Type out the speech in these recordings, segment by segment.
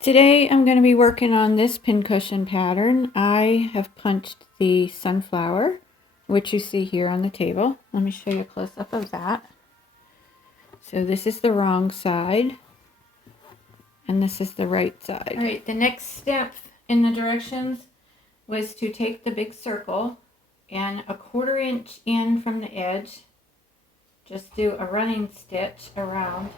Today I'm going to be working on this pincushion pattern. I have punched the sunflower, which you see here on the table. Let me show you a close-up of that. So this is the wrong side, and this is the right side. All right, the next step in the directions was to take the big circle and 1/4 inch in from the edge, just do a running stitch around.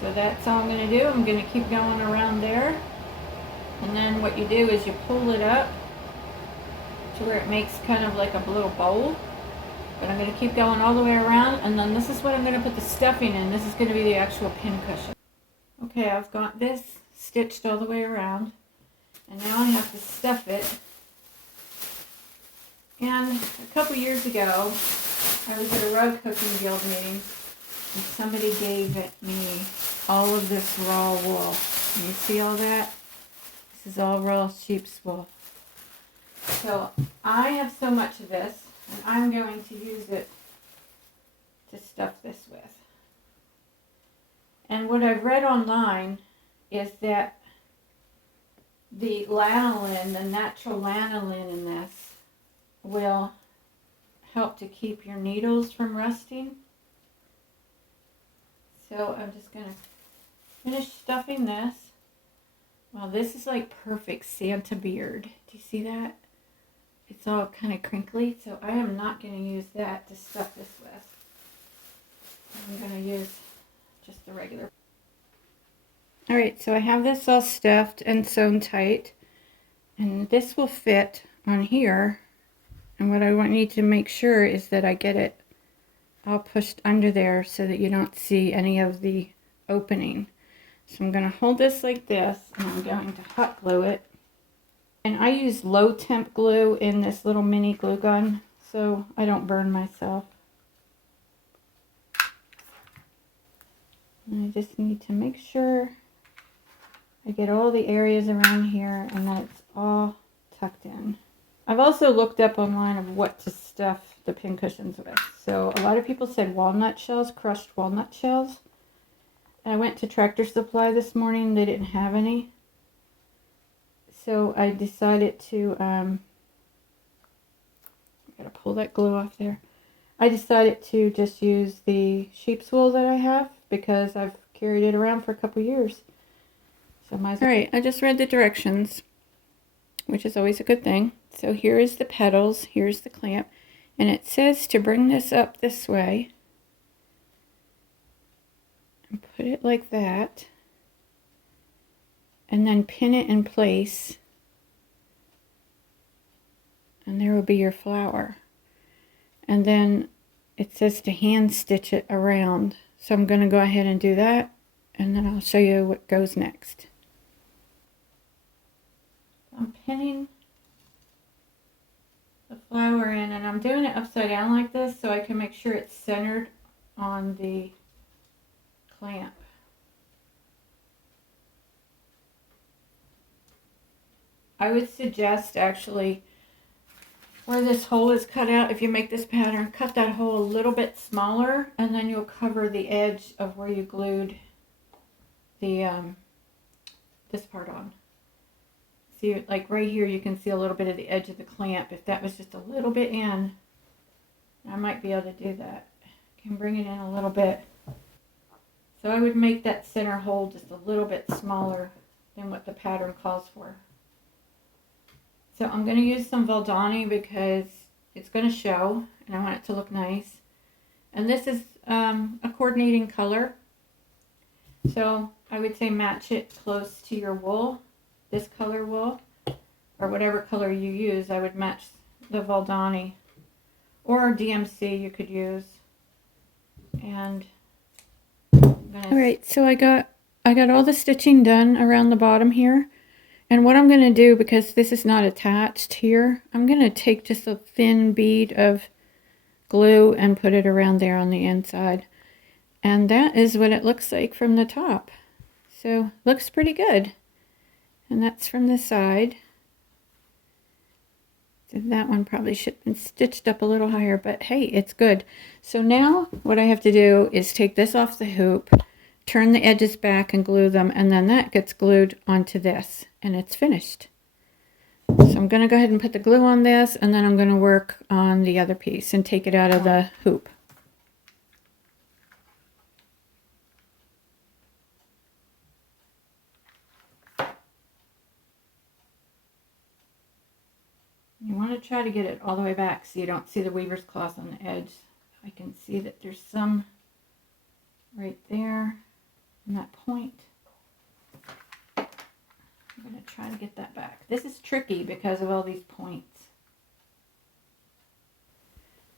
So that's all I'm going to do. I'm going to keep going around there. And then what you do is you pull it up to where it makes kind of like a little bowl. But I'm going to keep going all the way around. And then this is what I'm going to put the stuffing in. This is going to be the actual pincushion. Okay, I've got this stitched all the way around. And now I have to stuff it. And a couple years ago, I was at a rug cooking guild meeting. And somebody gave me all of this raw wool. Can you see all that? This is all raw sheep's wool. So I have so much of this, and I'm going to use it to stuff this with. And what I've read online is that the lanolin, the natural lanolin in this, will help to keep your needles from rusting. So I'm just going to finish stuffing this. Well, this is like perfect Santa beard. Do you see that? It's all kind of crinkly, so I am not going to use that to stuff this with. I'm going to use just the regular. Alright, so I have this all stuffed and sewn tight. And this will fit on here. And what I need to make sure is that I get it all pushed under there so that you don't see any of the opening. So I'm going to hold this like this, and I'm going to hot glue it. And I use low temp glue in this little mini glue gun so I don't burn myself. And I just need to make sure I get all the areas around here and that it's all tucked in. I've also looked up online of what to stuff the pincushions with. So a lot of people said walnut shells, crushed walnut shells. I went to Tractor Supply this morning. They didn't have any. So I decided to, I gotta pull that glue off there. I decided to just use the sheep's wool that I have because I've carried it around for a couple years. So Alright, I just read the directions, which is always a good thing. So here is the petals, here's the clamp, and it says to bring this up this way and put it like that, and then pin it in place, and there will be your flower. And then it says to hand stitch it around, so I'm going to go ahead and do that, and then I'll show you what goes next. I'm pinning the flower in, and I'm doing it upside down like this so I can make sure it's centered on the clamp. I would suggest actually where this hole is cut out, if you make this pattern, cut that hole a little bit smaller, and then you'll cover the edge of where you glued the this part on. See, like right here, you can see a little bit of the edge of the clamp. If that was just a little bit in, I might be able to do that. I can bring it in a little bit. So I would make that center hole just a little bit smaller than what the pattern calls for. So I'm going to use some Valdani because it's going to show, and I want it to look nice. And this is a coordinating color. So I would say match it close to your wool. This color wool, or whatever color you use, I would match the Valdani, or DMC you could use. And alright, so I got all the stitching done around the bottom here, and what I'm going to do, because this is not attached here, I'm going to take just a thin bead of glue and put it around there on the inside, and that is what it looks like from the top. So looks pretty good. And that's from the side. That one probably should have been stitched up a little higher, but hey, it's good. So now what I have to do is take this off the hoop, turn the edges back and glue them, and then that gets glued onto this, and it's finished. So I'm going to go ahead and put the glue on this, and then I'm going to work on the other piece and take it out of the hoop. You want to try to get it all the way back so you don't see the weaver's cloth on the edge. I can see that there's some right there in that point. I'm going to try to get that back. This is tricky because of all these points.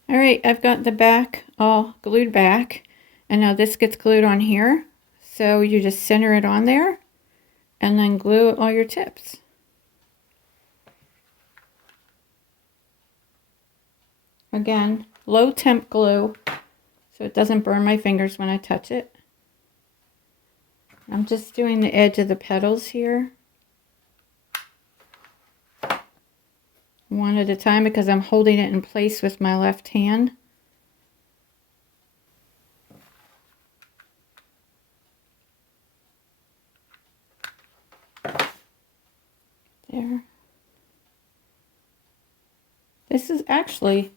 Alright, I've got the back all glued back, and now this gets glued on here. So you just center it on there and then glue all your tips. Again, low temp glue so it doesn't burn my fingers when I touch it. I'm just doing the edge of the petals here, one at a time, because I'm holding it in place with my left hand. There. This is actually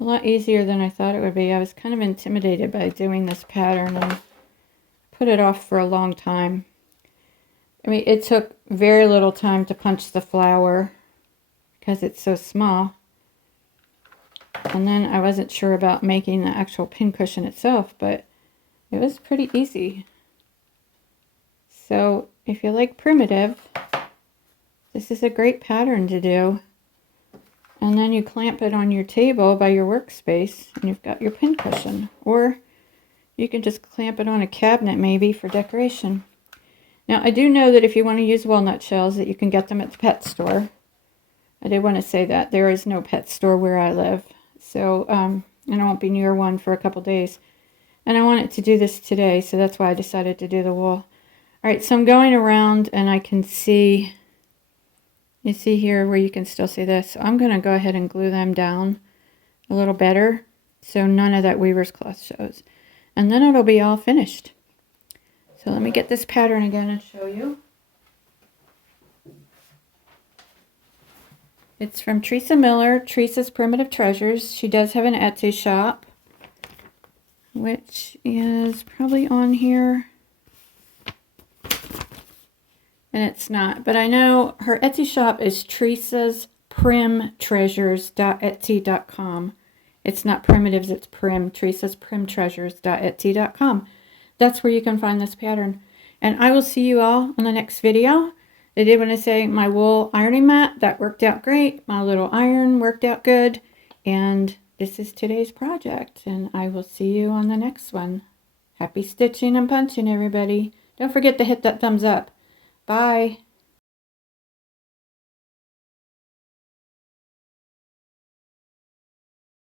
a lot easier than I thought it would be. I was kind of intimidated by doing this pattern and put it off for a long time. I mean, it took very little time to punch the flower because it's so small. And then I wasn't sure about making the actual pincushion itself, but it was pretty easy. So if you like primitive, this is a great pattern to do. And then you clamp it on your table by your workspace and you've got your pincushion. Or you can just clamp it on a cabinet maybe for decoration. Now I do know that if you want to use walnut shells that you can get them at the pet store. I did want to say that there is no pet store where I live. So, and I won't be near one for a couple days. And I wanted to do this today, so that's why I decided to do the wool. Alright, so I'm going around and I can see, you see here where you can still see this. So I'm going to go ahead and glue them down a little better so none of that weaver's cloth shows. And then it'll be all finished. So let me get this pattern again and show you. It's from Teresa Miller, Teresa's Primitive Treasures. She does have an Etsy shop, which is probably on here. And it's not, but I know her Etsy shop is Teresa's primtreasures.etsy.com. It's not primitives, it's prim. Teresa's primtreasures.etsy.com. That's where you can find this pattern. And I will see you all in the next video. I did want to say my wool ironing mat, that worked out great. My little iron worked out good. And this is today's project. And I will see you on the next one. Happy stitching and punching, everybody. Don't forget to hit that thumbs up. Bye.